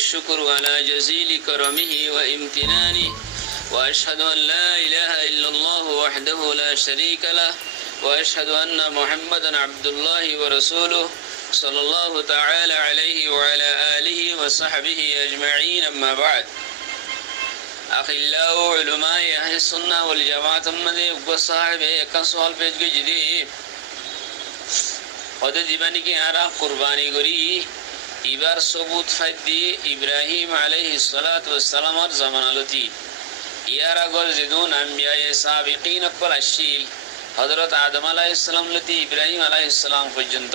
والشكر على جزيل كرمه وامتنانه وأشهد أن لا إله إلا الله وحده لا شريك له وأشهد أن محمدا عبد الله ورسوله صلى الله تعالى عليه وعلى آله وصحبه أجمعين أما بعد أخلاء علماء أهل السنة والجماعة مدي وصاحب كان سؤال بيج جدي قد জীবনী কি আরা কুরবানি করি এবার সবুত ফাইদি ইব্রাহিম আলাইহিস সালাতু ওয়াস সালামের জামানালতি ইয়ার আগর জিদুন আম্বিয়ায়ে সাবিকিন কল আশিল হযরত আদম আলাইহিস সালাম লতি ইব্রাহিম আলাইহিস সালাম পর্যন্ত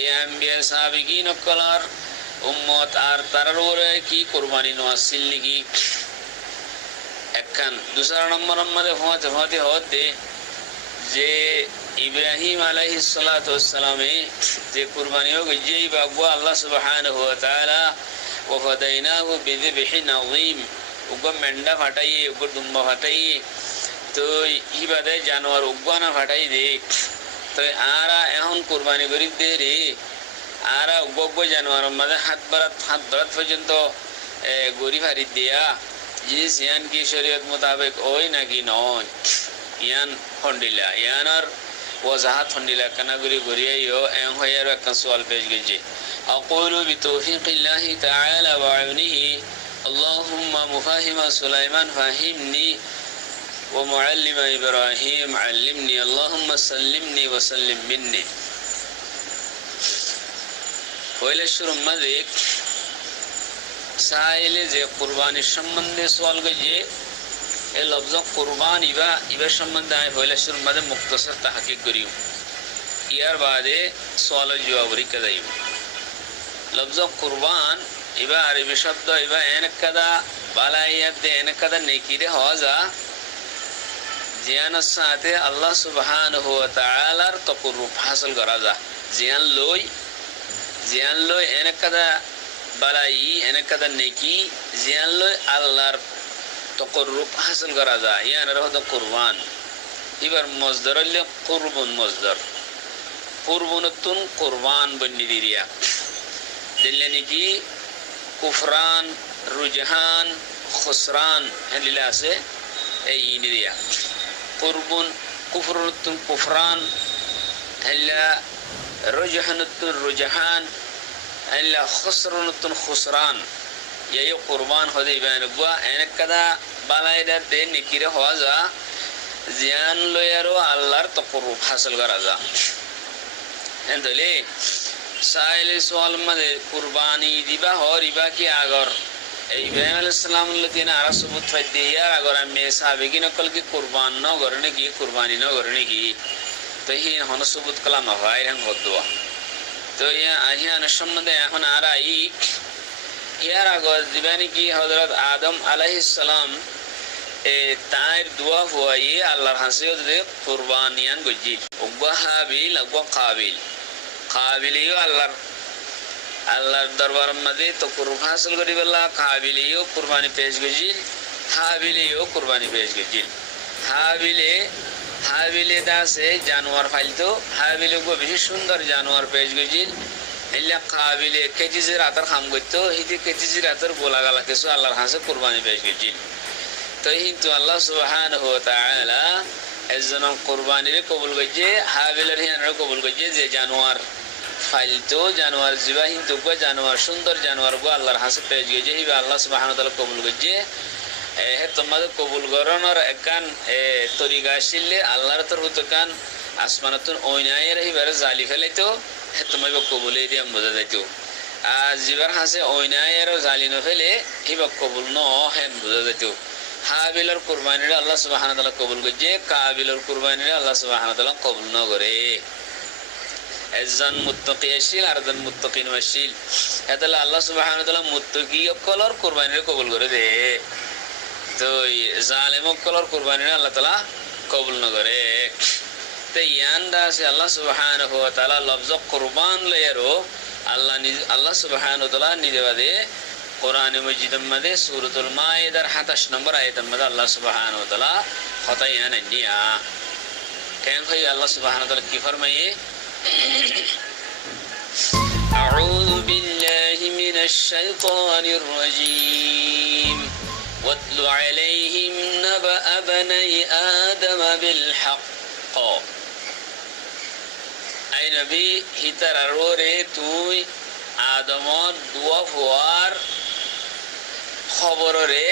এই আম্বিয়া সাবিকিন কলার উম্মত আর তারার উপরে কি কুরবানি নওয়াসিল নাকি একখান দুসরা নম্বর মধ্যে হতে যে ইব্রাহিম আলাইহিস সালাতু ওয়াস সালামে যে কুরবানি হোক যেই বাগবা আল্লাহ সুবহানাহু ওয়া তাআলা ওয়া ফাদাইনাহু বিযিবহিন আযীম উগ্র মেন্ডা ফাটাই উগ্র দুম্বা ফাটাই তো ইবাদে জানোয়ার উগ্বানা ফাটাই দে তো আরা এখন কুরবানি করি দে রে আরা উগ্র জানোয়ার মধ্যে হাত বারাত পর্যন্ত গরি ফারি দিয়া জিনিস ইয়ান কি শরীয়ত মোতাবেক ওই নাকি নয় ইয়ান ফন্ডিলা ইয়ানার ওয়াজাহাত ফন্ডিলা কানাগুরি গরিয়াইও এম হয়ার একটা সওয়াল পেশ গেছে আকুলু বিতৌফিকিল্লাহি তাআলা ওয়া আউনিহি اللهم مفاهم سليمان فهمني ومعلم إبراهيم علمني اللهم سلمني وسلم مني পয়লা শুরু মালিক সাইলে যে কুরবানির সম্বন্ধে সওয়াল গজে এই লফজ কুরবান ইবা সম্বন্ধে আমি পয়লা শুরু মাঝে মুক্তসর তাহকিক করিও ইয়ার বাদে সওয়াল জবাব রিকা যাইব লফজ কুরবান ইবা আরবি শব্দ ইবা এনেকাদা বালাইয়াত দে এনেকাদা নেকিরে হওয়া যা জিয়ানের সাথে আল্লাহ সুবহানাহু ওয়া তাআলার তাকুররুব হাসিল করা যা জিয়ান লই এনেকাদা বালাই এনেকাদা নেকি জিয়ান লই আল্লাহর তাকুররুব হাসিল করা যা ইয়ানের হতো কুরবান এবার মজদার হইলে কুরবুন মজদার কুরবুনতুন কুরবান বন্নি দিরিয়া দিলে নাকি কুফরান রুজহান খুসরান হেলিলা আছে এই ইনিয়া কুরবুন কুফরতুন কুফরান হেলা রুজহানুতুন রুজহান হেলা খুসরানুতুন খুসরান এই কুরবান হদে ইবান গুয়া এনেকাদা বালাইদার দে নিকিরে হওয়া যা জিয়ান লয়ারো আল্লাহর তাকুররুব হাসিল করা যা এন্দলে সাইলে সওয়াল মধ্যে কুরবানি দিবা হরিবা কি আগর ইব্রাহিম আলাইহিস সালাম লতিনা আরা সবুত ফাইদি ইয়ার আগর আমি সাহাবিগিন কল কি কুরবান ন করনে কি কুরবানি ন করনে কি তো হি হন সবুত কালাম হয় রং হদোয়া তো ইয়া আহিয়ান সম্বন্ধে এখন আরা ইয়ার আগর দিবানি কি হযরত আদম আলাইহিস সালাম তার দোয়া হওয়াই আল্লাহর হাসিও দে কুরবানিয়ান গজি ওয়া হাবিল ওয়া কাবিল কাবিলিও আল্লাহর দরবার মধ্যে তো কুরবান হাসিল করি বলা কাবিলিও কুরবানি পেশ গজিল হাবিলিও কুরবানি পেশ গজিল হাবিলে দাসে জানোয়ার ফাইলতো হাবিলে গো বেশি সুন্দর জানোয়ার পেশ গজিল এলা কাবিলে কেজিজে রাতের খাম করতো হিতে কেজিজে রাতের গোলা গালা কিছু আল্লাহর হাসে কুরবানি পেশ গজিল তো কিন্তু আল্লাহ সুবহানাহু ওয়া তাআলা এজন কুরবানির কবুল গজে হাবিলের হিয়ানের কবুল গজে যে জানোয়ার ফাইলতো জানোয়ার জিবাহিন তো জানোয়ার সুন্দর জানোয়ার গো আল্লাহর হাসে পেজ গজে হিবা আল্লাহ সুবহানাহু ওয়া তাআলা কবুল গজে হে তোমাদের কবুল গরনর একান তরিকা আসলে আল্লাহর তরফ থেকে আসমানাতুন ওইনায়ের হিবারে জালি ফেলাইতো হে তোমাকে কবুলে দিয়ে বোঝা যাইতো আর জিবার হাসে ওইনায়ের জালি ন ফেলে হিবা কবুল ন হেন বোঝা যাইতো হাবিলের কুরবানির আল্লাহ সুবহানাহু ওয়া তাআলা কবুল গজে কাবিলের কুরবানির আল্লাহ সুবহানাহু ওয়া তাআলা কবুল ন করে একজন মুত্তাকি আসিল আর একজন মুত্তাকিন আসিল এতালে আল্লাহ সুবহানাহু ওয়া তাআলা মুত্তাকি কলর কুরবানির কবুল করে দে তো জালেম কলর কুরবানির আল্লাহ তাআলা কবুল ন করে তো ইয়ানদা আছে আল্লাহ সুবহানাহু ওয়া তাআলা লফজ কুরবান লয়ারো আল্লাহ সুবহানাহু ওয়া তাআলা নিজে বাদে কোরআন মজিদের মধ্যে সূরাতুল মাইদার 27 নম্বর আয়াতের মধ্যে আল্লাহ সুবহানাহু ওয়া তাআলা খতায়ান নিয়া কেন ভাই আল্লাহ সুবহানাহু ওয়া তাআলা কি ফরমায়ে أعوذ بالله من الشيطان الرجيم واتل عليهم نبأ بني آدم بالحق أي نبي হিতাররে তুই আদমর দুয়া হওয়ার খবররে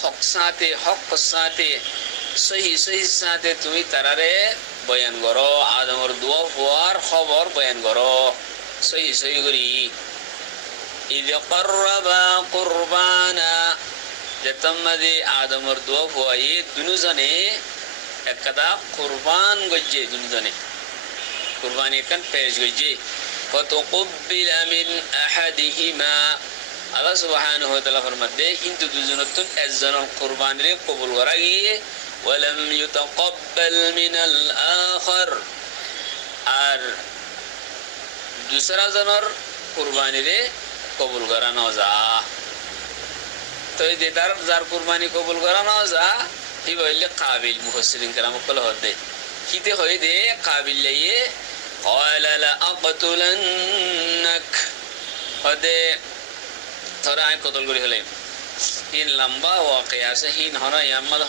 হক সাথে সহি সাথে তুমি তারারে বয়ান করো আদমর দুয়া হওয়ার খবর বয়ান করো সহি করি إذ قربا قربانا যেতমদে আদমর দুয়া হওয়ায় দুজনে একদা কুরবান গজ্জে দুজনে কুরবানি কান পেশ গজ্জে فتقبل من أحدهما আল্লাহ সুবহানাহু ওয়া তাআলা ফরমাতে কিন্তু দুজনতুন একজনের কুরবানিরে কবুল করা গিয়ে ওয়ালাম ইউতাকাব্বাল মিনাল আখার আর দুসরা জনের কুরবানিরে কবুল করা না যা তো এই তার যার কুরবানি কবুল করা না যা ই বললে কাবিল মুফাসসিরিন کرام কল হদে কিতে হই দে কাবিল লাইয়ে قال لأقتلنك হদে তোরা কতল করি হলে ইন লম্বা ওয়াকিয়া আছে হিন হন ইয়ামাদ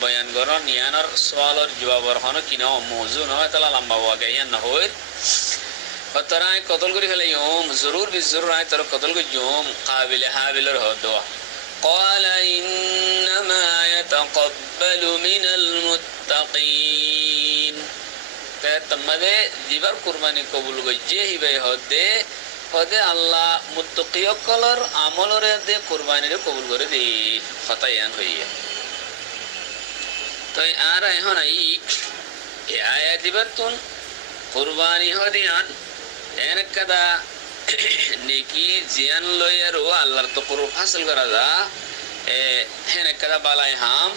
বয়ান করন ইয়ানার সওয়ালর জবাবর হন কিনা মওজু নয় তালা লম্বা ওয়াকিয়া না হয় তোরা কতল করি হলে ইউম জরুর বিজরুর আয় তোরা কতল করি ইউম কাবিল হাবিলর হদওয়া قال إنما يتقبل من المتقين تمدे দিবার কুরবানি কবুল গজ্জে হিবে হদে আল্লাহ মুত্তাকিয়কলর আমলরে দে কুরবানিরে কবুল করে দে খতায়ান হইয়া তাই আর এখন এই আয়াত দিবাতুন কুরবানি হদিয়ান এনেকদা নেকি জিয়ান লয়ারো আল্লাহর তো কুরব হাসিল করা যা এনেকদা বালাই হাম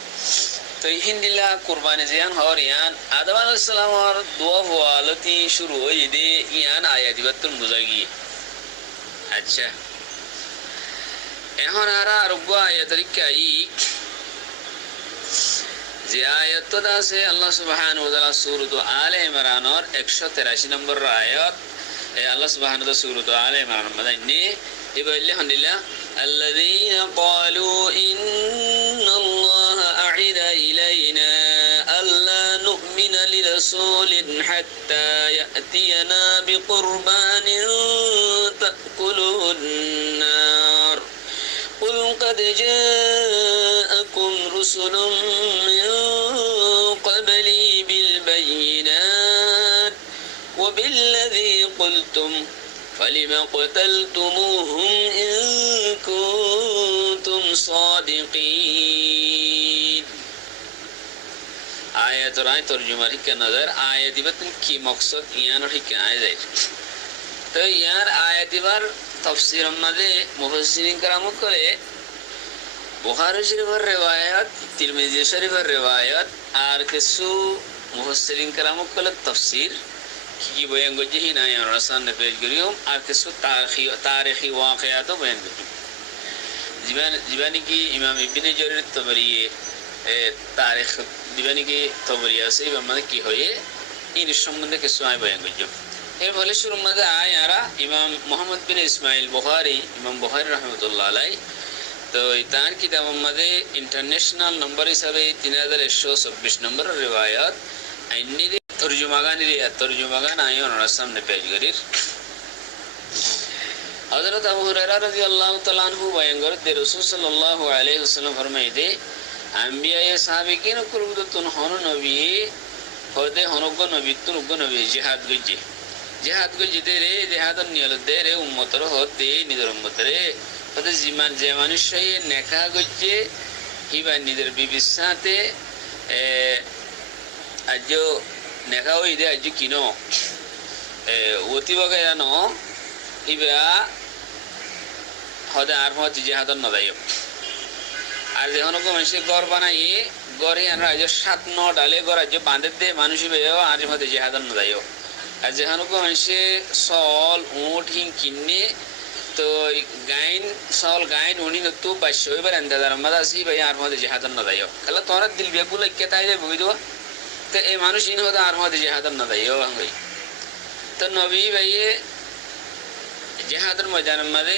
তো হিন্দিলা কুরবানি জিয়ান হরিয়ান আদম আলাইহিস সালামর দোয়া ওয়ালতি শুরু হই দে ইয়ান আয়াত দিবাতুন বুঝাগি আচ্ছা এখন আর আয়াতরিকাই যে আয়াতটা আছে আল্লাহ সুবহানাহু ওয়া তাআলা সূরা আলে ইমরানের 183 নম্বর আয়াত এই আল্লাহ সুবহানাহু ওয়া তাআলা সূরা আলে ইমরান মদাইনি ইবাইল্লি হামদুলিল্লাহ الذين قالوا إن الله أعد إلينا ألا نؤمن لرسول حتى يأتينا بقربان تأكله النار قل قد جاءكم رسل من قبلي بالبينات وبالذي قلتم فلم قتلتموهم إن كنتم صادقين آيات رأي ترجمة के नजर आयत बतन की मकसद यान ठीक आए जाए तो यार आयत बार तफसीर मदे मुफस्सिरीन कराम करे बुखारी शरीफर रिवायत तिरमिजी शरीफर रिवायत आर किसु मुफस्सिरीन कराम करे तफसीर की बयान गजी ही ना यार रसान ने पेश करियो आर किसु तारीखी वाक़यात बयान करियो जीवानी की इमाम इब्ने जरीर तबरी तारीख जीवानी की तबरी से बमन की होए इन সম্বন্ধে কিছু আয় বয়ান করিও এর ফলে শুরুর মধ্যে আয় আরা ইমাম মুহাম্মদ বিন ইসমাইল বুখারী ইমাম বুখারী রাহমাতুল্লাহ আলাই তো তার কিতাবের মধ্যে ইন্টারন্যাশনাল নম্বর হিসাবে 3126 নম্বর রিওয়ায়াত আইনি তরজমাগান আয় ওনার সামনে পেশ করি হযরত আবু হুরায়রা রাদিয়াল্লাহু তাআলা আনহু বয়ান করতে রাসূল সাল্লাল্লাহু আলাইহি ওয়াসাল্লাম ফরমাইতে আম্বিয়া সাহাবীকিন কুরবতুন হন নবী হদে হনগ নবী তুনগ নবী জিহাদ গজ্জে দে রে জিহাদন নিয়ল দে রে উম্মতর হতে নিদর উম্মতরে হদে জিমান যে মানুষই নেকা গজ্জে হিবা নিদর বিবির সাথে আজো নেকা হই দে আজো কিনো ওতি বগে জানো হিবা হদে আর হতে জিহাদন নদায়ো আর যে হনগ মানুষে ঘর বানাই ঘরে আমরা আজ 7-9 ডালে ঘর আজ বাঁধে দে মানুষই বেও আর হতে জিহাদন নদায়ো আর যে হনগ মানুষে সল উট হিং কিনে তো গাইন সল গাইন উনি তো 22 এবার আন্দাজার মধ্যে আসি ভাই আর হতে জিহাদন নদায়ো খালা তোরা দিল বেগুলো কেতাই দে বুঝি দো তো এই মানুষ ইন হতে আর হতে জিহাদন নদায়ো ভাই তো নবী ভাই জেহাদের ময়দানের মাঝে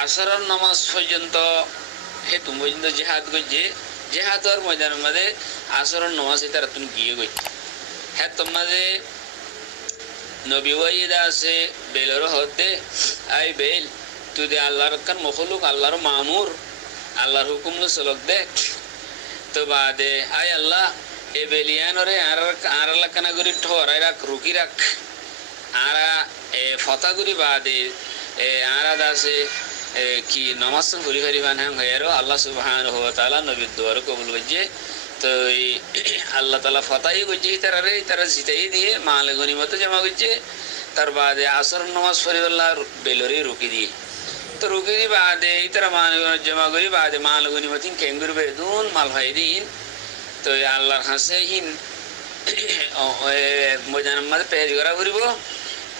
আসরের নামাজ পর্যন্ত হেতু পর্যন্ত জেহাদ করছে জেহাদের ময়দানের মাঝে আসরের নামাজ তারা তুমি গিয়ে করছে হ্যাঁ তোমাদের নবী ওয়াইদা আছে বেলের হদ্দে আই বেল তুই দে আল্লাহর কান মখলুক আল্লাহর মামুর আল্লাহর হুকুম চলক দে তো বাদে আই আল্লাহ এ বেলিয়ানরে আর কানা করি ঠরাই রাখ রুকি রাখ আরা এ ফতা করি বাদে এ আরা দাসে কি নমাজ ঘুরি ঘুরি বানাম হয়েরো আল্লাহ সুবহানাহু ওয়া তাআলা নবীর দোয়ার কবুল করছে তো আল্লাহ তাআলা ফতাই করছে তারা জিতাই দিয়ে মাল গনিমত জমা করছে তার বাদে আসর নামাজ পড়িবেলা বেলরে রুকি দিয়ে তো রুকি দি বাদে তারা মাল জমা করি বাদে মাল গনিমত কেঙ্গুর বেদুন মাল ভাই দিন তো আল্লাহর হাসে হিন ময়দানের মাঝে পেজ করা ঘুরিব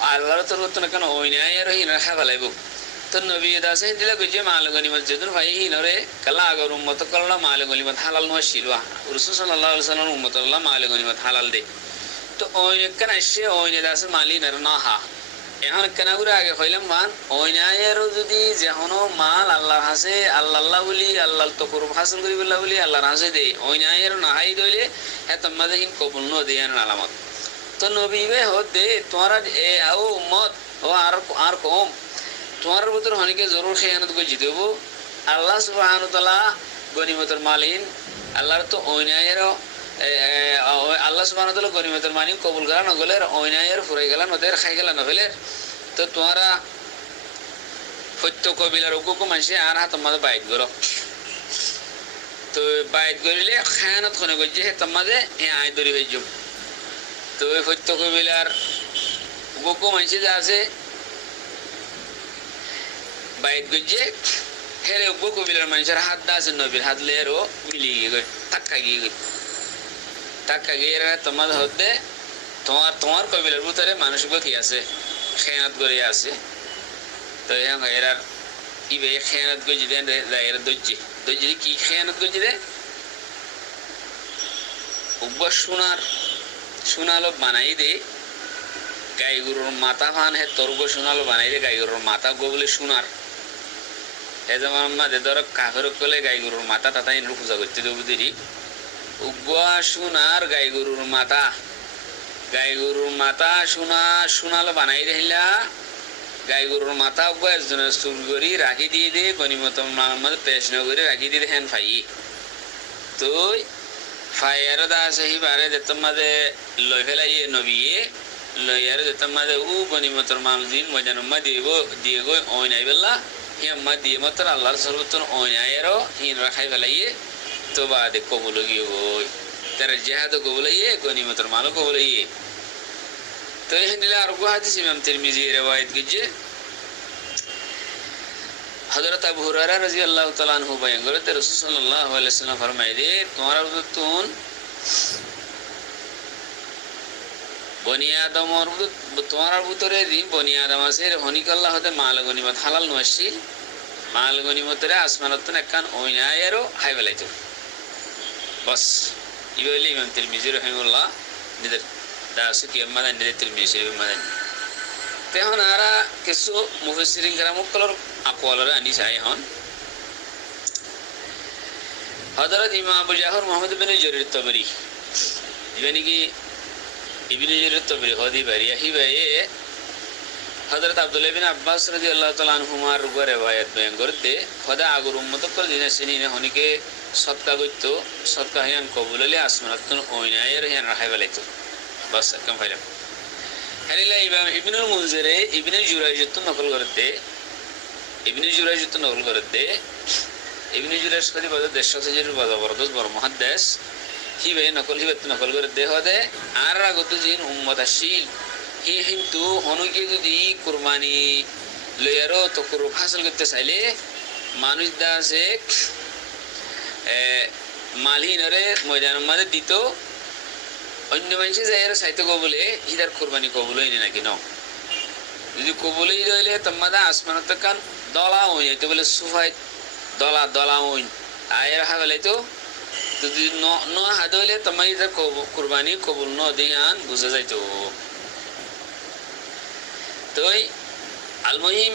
আল্লাহর তোর তো না কেন ওই নাই আর হিন রাখা ফেলাইব তো নবী দাসে দিলে কইছে মাল গনিমত যেদিন ভাই হিনরে কালা আগর উম্মত করলা মাল গনিমত হালাল নয় শিলওয়া রাসূল সাল্লাল্লাহু আলাইহি ওয়াসাল্লাম উম্মত আল্লাহ মাল গনিমত হালাল দে তো ওই কেন আসে ওই দাসে মালি নর না হা এখন কেন করে আগে হইলাম মান ওই নাইয়েরও যদি যেহনো মাল আল্লাহর হাসে আল্লাহ বলি আল্লাহ তো করব হাসিল করি বলি আল্লাহর হাসে দে ওই নাইয়েরও নাহাই দইলে হ্যাঁ তোমাদের হিন কবুল ন দেয়ান আলামত তো নবী বে হদে তোমার এ ও উম্মত ও আর কম তোমার ভিতর হনিকে জরুর খেয়ানত করে জিতেব আল্লাহ সুবহানাহু ওয়া তাআলা গনিমতের মালিন আল্লাহর তো অন্যায়েরও আল্লাহ সুবহানাহু ওয়া তাআলা গনিমতের মালিন কবুল করা নগলে অন্যায়ের ফুরাই গেলা নদের খাই গেলা নফেলে তো তোমারা সত্য কবিলার উকুকু মানুষে আর হাত তোমাদের বাইট করো তো বাইট করিলে খেয়ানত কোনে করছে তোমাদের আয় দরি হয়ে যাব তো ওই সত্য কবিলার উকুকু মানুষে যা আছে বাইট করছে হেরে উগ্র কবিলার মানুষের হাত দা আছে নবীর হাত লেরও মিলিয়ে গিয়ে টাক্কা গিয়ে তোমাদের হতে তোমার কবিলার ভিতরে মানুষগুলো কি আছে খেয়ানত করে আছে তো এরার ইবে খেয়ানত করছি দেন এরা দর্জি কি খেয়ানত করছি রে উগ্র সোনালো বানাই দে গাই গরুর মাথা ফান হে তোরগো সোনালো বানাই দে গাই গরুর মাথা গো বলে সোনার এ যেমন আমাদের ধরো কাফের কলে গাই গরুর মাথা তাতা এনে পূজা করতে দেবো দেরি উগুয়া সোনার গাই গরুর মাথা সোনালো বানাই দিলা গাই গরুর মাথা উগুয়া একজনের চুল করি রাখি দিয়ে দে গনিমত মামদ পেশ করে রাখি দিয়ে হেন ফাই তো ফাইয়ারও দা আছে বারে যেতাম মাঝে লই ফেলাইয়ে নবিয়ে লইয়ারও যেতাম মাঝে গনিমতর মামদিন মজানুম্মা দিয়ে গই ওই নাই বেলা হিয়াম্মা দিয়ে মাত্র আল্লাহর সর্বোত্তম অন্যায়েরও হিন রাখাই ফেলাইয়ে তো বাদে কবুল গিয়ে গই তার জেহাদও কবুলাইয়ে গনিমতের মালও কবুলাইয়ে তো এখান দিলে আর হাদিস ইমাম তিরমিজি রিওয়ায়াত করেছে হযরত আবু হুরায়রা রাদিয়াল্লাহু তাআলা আনহু বয়ান করেন রাসূল সাল্লাল্লাহু আলাইহি ওয়াসাল্লাম ফরমাইলে বনি আদমর তোমার ভিতরে বনি আদম আছে হনিকাল্লাহ হতে মাল গনিমত হালাল নসি মাল গনিমতরে আসমানত একখান ওইনায়েরও হাই বেলাইতো বস ইবলি ইমাম তিরমিজি রাহিমাহুল্লাহ নিদের দাসু কি আমাদের নিদের তিরমিজি মাদান তেহন আরা কিছু মুফাসসিরিন কেরামুকলর আকওয়ালরে আনি চাই হন হযরত ইমাম আবু জাহর মুহাম্মদ ইবনে জারির তাবরি ইবনে কি ইবনে জারির তাবরি হদি বারিয়া হি বায়ে হযরত আব্দুল্লাহ ইবনে আব্বাস রাদিয়াল্লাহু তাআলা আনহুমার রিওয়ায়াত বয়ান করতে খোদা আগর উম্মত কর দিনা সিনিনে হনিকে সদকা গইতো সদকা হিয়ান কবুল হলে আসমানাতুন ওইনায়ের হিয়ান রাখাই বলাইতো বাস কম ফাইলাম হারিলা ইবনুল মুনজিরে ইবনে জুরাইজত নকল করতে ইবনে জুরাইজ কদি বড় দেশ সজের জবরদস্ত বড় মুহাদ্দিস হিবে নকল করে দেহ দে আর আগত জিন উম্মত আসিল হি কিন্তু হনুকে যদি কুরবানি লয়ারও তো কুরব হাসিল করতে চাইলে মানুষ দা আছে মালহিনরে ময়দানের মাঝে দিত অন্য মানুষে যাই সাহিত্য কবলে হিদার কুরবানি কবুল হয়নি নাকি ন যদি কবুলই রইলে তোমাদের আসমানত কান দলা হই যেত বলে সুফাই দলা হইন আয়ের হা বলে তো যদি ন হাত হইলে তোমার ইদার কুরবানি কবুল ন দিয়ান বুঝা যাইতো তো আল মুহিম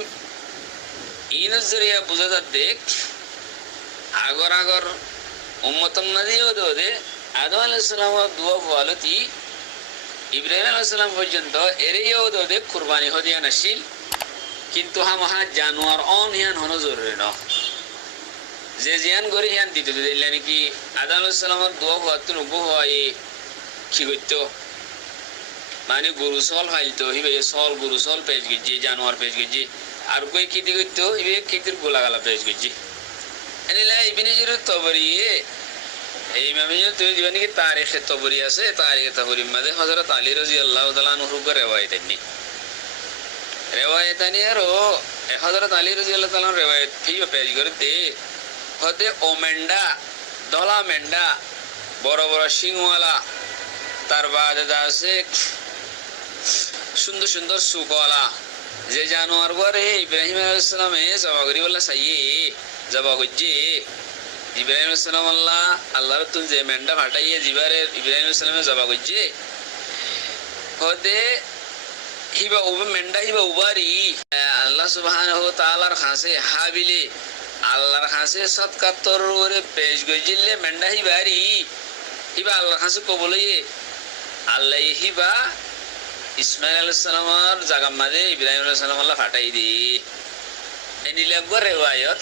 ইনের জরিয়া বুঝা যার দেখ আগর আগর উম্মতম মাঝেও দে আদম আলাইহিস সালামের দোয়া বলতি ইব্রাহিম আলাইহিস সালাম পর্যন্ত এরেও দে কুরবানি হদিয়া নাছিল কিন্তু হামহা জানোয়ার অন হিয়ান হনো জরুরি ন যে জিয়ান করে হিয়ান দিতে দিলে নাকি আদম আলাইহিস সালামের দোয়া হওয়াতে নবু হয় কি করতো মানে গরু সল ফাইলতো হিবে সল গরু সল পেজ গেছি জানোয়ার পেজ গেছি আর কই কি দিয়ে করতো হিবে খেতের গোলা গালা পেজ গেছি এনিলা ইবনে জারির তবরি এই মামিও তুই দিবানি কি তারিখে তবরি আছে তারিখে তবরির মধ্যে হযরত আলী রাদিয়াল্লাহু তাআলা আনহু এর রেওয়ায়েত নি আর হযরত আলী রাদিয়াল্লাহু তাআলা রেওয়ায়েত ফিও পেজ করতে হতে ও মেন্ডা দলা মেন্ডা বড় বড় সিংওয়ালা তার বাদে আছে সুন্দর সুন্দর সুকলা যে জানোয়ার ঘরে ইব্রাহিম আলাইহিস সালামে জবা করি বলা সাইয়ে জবা করছে ইব্রাহিম আলাইহিস সালাম আল্লাহর তুল যে মেন্ডা ফাটাইয়ে জিবারে ইব্রাহিম আলাইহিস সালামে জবা করছে হতে হিবা উবা মেন্ডা হিবা উবারি আল্লাহ সুবহানাহু ওয়া তাআলার খাসে হাবিলে আল্লাহর খাসে সৎকাতর করে পেশ গজিলে মেন্ডা হিবারি হিবা আল্লাহর খাসে কবলয়ে আল্লাহ হিবা ইসমাইল আলাইহিস সালামের জায়গা মাঝে ইব্রাহিম আলাইহিস সালাম আল্লাহ ফাটাই দি এনিলে গো রিওয়ায়াত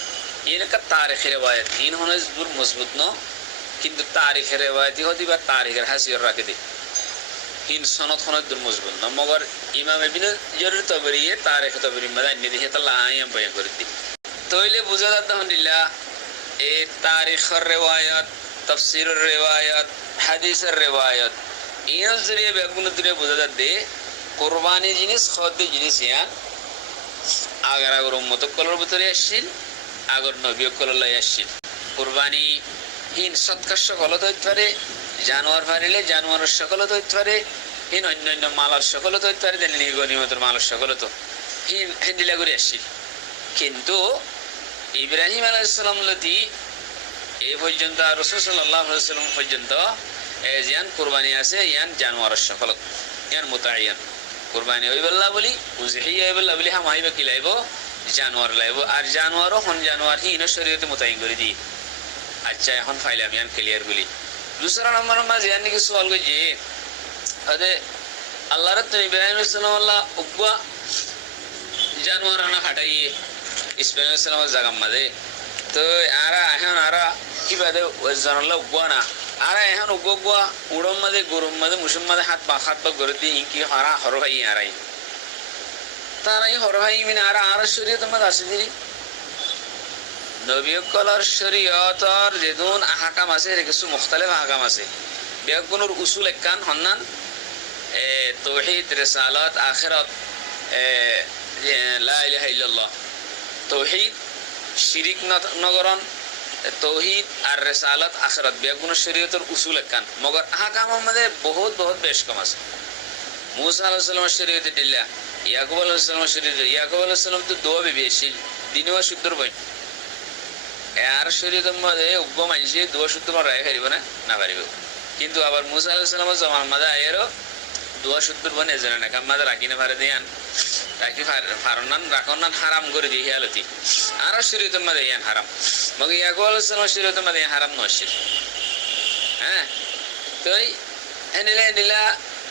ইনকা তারিখের রিওয়ায়াত ইন হনে জুর মজবুত ন কিন্তু তারিখের রিওয়ায়াত হদি বা তারিখের হাসিয়র রাখে দে ইন সনদ হনে জুর মজবুত ন মগর ইমাম ইবনে জারির তবরি তারিখ তবরি মাদা নি দেখে তাল্লাহ আয়াম বয়ান করে দি তইলে বুঝা যাত আলহামদুলিল্লাহ এই তারিখের রিওয়ায়াত তাফসীরের রিওয়ায়াত হাদিসের রিওয়ায়াত ইন জরিয়ে বেগুন দরে বুঝা যাত দে কুরবানি জিনিস খাদ্য জিনিস ইয়া আগর আগর উম্মত কলর ভিতরে আসছিল আগর নবী কলর লাই আসছিল কুরবানি হিন সৎকার সকল হইতে পারে জানোয়ার ফারিলে জানোয়ারের সকল হইতে পারে হিন অন্যান্য মালার সকল হইতে পারে দিল্লি গনিমতের মালার সকল তো হিন হেন্ডিলা করে আসছিল কিন্তু ইব্রাহিম আলাইহিস সালাম লতি এই পর্যন্ত রাসূল সাল্লাল্লাহু আলাইহি ওয়াসাল্লাম পর্যন্ত ইয়ান কুরবানি আছে ইয়ান জানোয়ারের সকল ইয়ান মুতায়ান কুরবানি হইবল্লা বলি উজহিয়া হইবল্লা বলি হাম হাইবা কি লাইব জানোয়ার লাইব আর জানোয়ারও হন জানোয়ার হিন শরীয়তে মুতায়িন করে দি আচ্ছা এখন ফাইলাম ইয়ান ক্লিয়ার বলি दूसरा नंबर में यानी कि सवाल को ये अरे अल्लाह रत इब्राहिम अलैहिस्सलाम अल्लाह उब्बा जानवर ना हटाइए इस्माइल अलैहिस्सलाम जगह मदे तो आरा ehon ara কি বাদে জানলা উব্বা না আরা এখন উব্বা উড়ম মধ্যে গরম মধ্যে মুসলিম মধ্যে হাত পা করে দিয়ে কি হারা হরহাই আরাই তারাই হরহাই মিন আরা শরীয়ত মধ্যে আছে দিলি নবী কলার শরীয়তর যেদুন আহকাম আছে এর কিছু মুখতালিফ আহকাম আছে বেগুনের উসুল একখান হন্নান তাওহীদ রিসালাত আখিরাত লা ইলাহা ইল্লাল্লাহ তাওহীদ শিরিক নগরন तौहीद और रिसालत आखिरत बेगुन शरीयत और उसूल कान मगर अहकाम मदे बहुत बहुत बेश कम আছে मूसा अलैहिस सालाम शरीयत दिल्ला याकूब अलैहिस सालाम शरीयत याकूब अलैहिस सालाम तो दो बेबेशिल दिनवा शुद्धर बन यार शरीयत मदे उग्गो मानसि दो शुद्धर राय करिब ना पारिब কিন্তু আবার मूसा अलैहिस सालाम जमान मदे आयरो दो शुद्धर बने জানে না কাম মদে রাখিনে পারে দেন তাকি ফারনান রাখনান হারাম করে দিয়ে হেলতি আর শরীয়ত মদে ইয়ান হারাম মগে ইয়াকুব আলাইহিস সালাম শরীয়ত মদে হারাম নশিল হ্যাঁ তাই এনিলা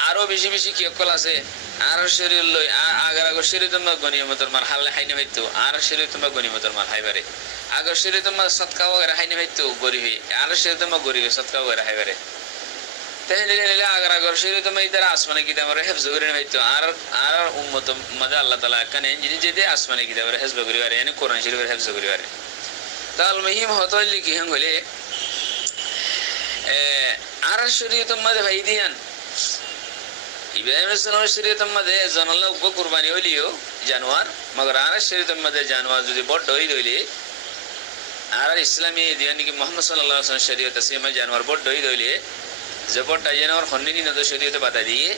আরো বেশি বেশি কি কল আছে আর শরীয়ত লই আগার আগর শরীয়ত মদে গনিমতের মাল হালে হাইনে হইতো আর শরীয়ত মদে গনিমতের মাল হাইবারে আগর শরীয়ত মদে সদকা ওগেরা হাইনে হইতো গরিবে আর শরীয়ত মদে গরিবে সদকা ওগেরা হাইবারে তাহলে আগর আগর শরীয়ত মদে ইদারা আসমানে কিতাবের হিফজ করে হইতো আর উম্মত মদে আল্লাহ তাআলা কানে জিনি যেতে আসমানে কিতাবের হিফজ করিবারে yani কোরআন শরীফের হিফজ করিবারে তাল মহিম হতো লিখি হন বলে আর শরীয়ত মদে ভাই দিয়ান ইব্রাহিম আলাইহিস সালাম শরীয়ত মদে জানাল্লাহ উগ্র কুরবানি হলিও জানোয়ার মগর আর শরীয়ত মদে জানোয়ার যদি বড় হই দইলে আর ইসলামী দিয়ানি কি মুহাম্মদ সাল্লাল্লাহু আলাইহি ওয়াসাল্লাম শরীয়ত আছে মে জানোয়ার বড় হই দইলে जबरटा जानवर हन्नी न तो शरीयत बता दिए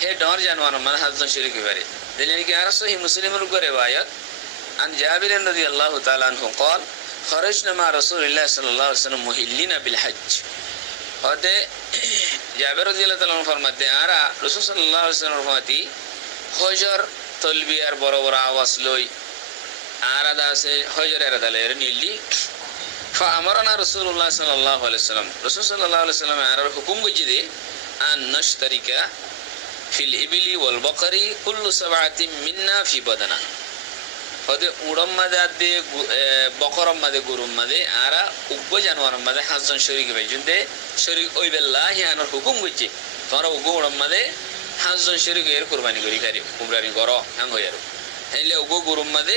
हे डर जानवर मन हाथ शरीक बारे दिले कि यार सही मुस्लिम को रिवायत अन जाबिर रदियल्लाहु ताआला अन्हु قال خرجنا مع رسول الله صلى الله عليه وسلم مهلين بالحج होते जाबिर रदियल्लाहु ताआला फरमाते आरा रसूल सल्लल्लाहु अलैहि वसल्लम फरमाती हजर তলবিয়ার বড় বড় আওয়াজ লই আর আদা আছে হজরের আদা লের নীলি ফামারানা রাসূলুল্লাহ সাল্লাল্লাহু আলাইহি ওয়াসাল্লাম রাসূল সাল্লাল্লাহু আলাইহি ওয়াসাল্লাম আর হুকুম গজি দে আন নাশতারিকা ফিল ইবলি ওয়াল বাকরি কুল্লু সাবআতিন মিন্না ফি বাদানা হদে উড়ম মাদে আদে বকরম মাদে গরুম মাদে আরা উগ্গ জানোয়ার মাদে হাজন শরীক বাইজুন্দে শরীক ওই বেল্লাহি আনার হুকুম গজি তোমরা উগ্গ উড়ম মাদে হাজন শরীক এর কুরবানি করি খারি কুমরানি করো হ্যাং হইয়ারো হেলে উগ্গ গরুম মাদে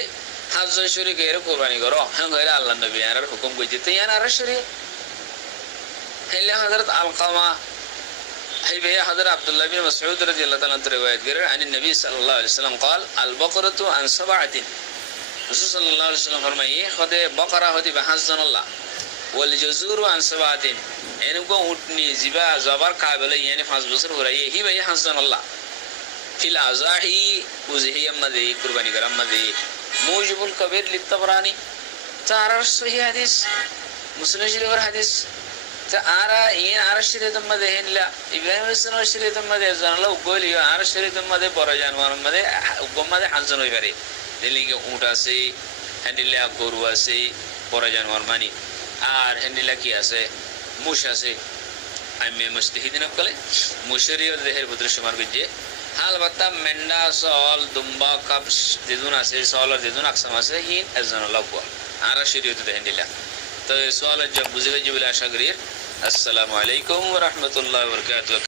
হাজন শরীক এর কুরবানি করো হ্যাং হইরা আল্লাহ নবী আনার হুকুম গজি তো ইয়ান আর শরীক হেলে হযরত আলকামা هي بها حضرت عبد الله بن مسعود رضي الله تعالى عنه رواية غير عن النبي صلى الله عليه وسلم قال البقرة عن سبعة رسول صلى الله عليه وسلم فرمائے خود بقرہ ہوتی بحزن اللہ والجزور عن سبعة انکو اٹھنی زبا زبر قابل یعنی 5 بصر ہو رہی ہے ہی بها حزن اللہ فی الاضاحی وزہی امدی قربانی کرم مدی موجب الكبیر للطبرانی تعرر صحیح حدیث مسلم شریف حدیث আরা ইন আর শরীয়তের মধ্যে হেনলা ইব্রাহিম আলাইহিস সালাম শরীয়তের মধ্যে জানলা উগলি আর শরীয়তের মধ্যে বড় জানোয়ার মধ্যে উগম মধ্যে হাজন হই পারে দিলিকে উট আছে হ্যান্ডিলা গরু আছে বড় জানোয়ার মানি আর হ্যান্ডিলা কি আছে মুশ আছে আমি মুস্তাহিদিন কলে মুশরিয় দেহের ভিতরে সমান গজে হালবাতা মেন্ডা সল দুম্বা কাপস যেদুন আছে সলর যেদুন আকসাম আছে হিন জানলা কো আর শরীয়তে হ্যান্ডিলা তো সওয়াল জব বুঝে হয়ে যাবে আশা করি আসসালামু আলাইকুম ওয়া রাহমাতুল্লাহি ওয়া বারাকাতুহু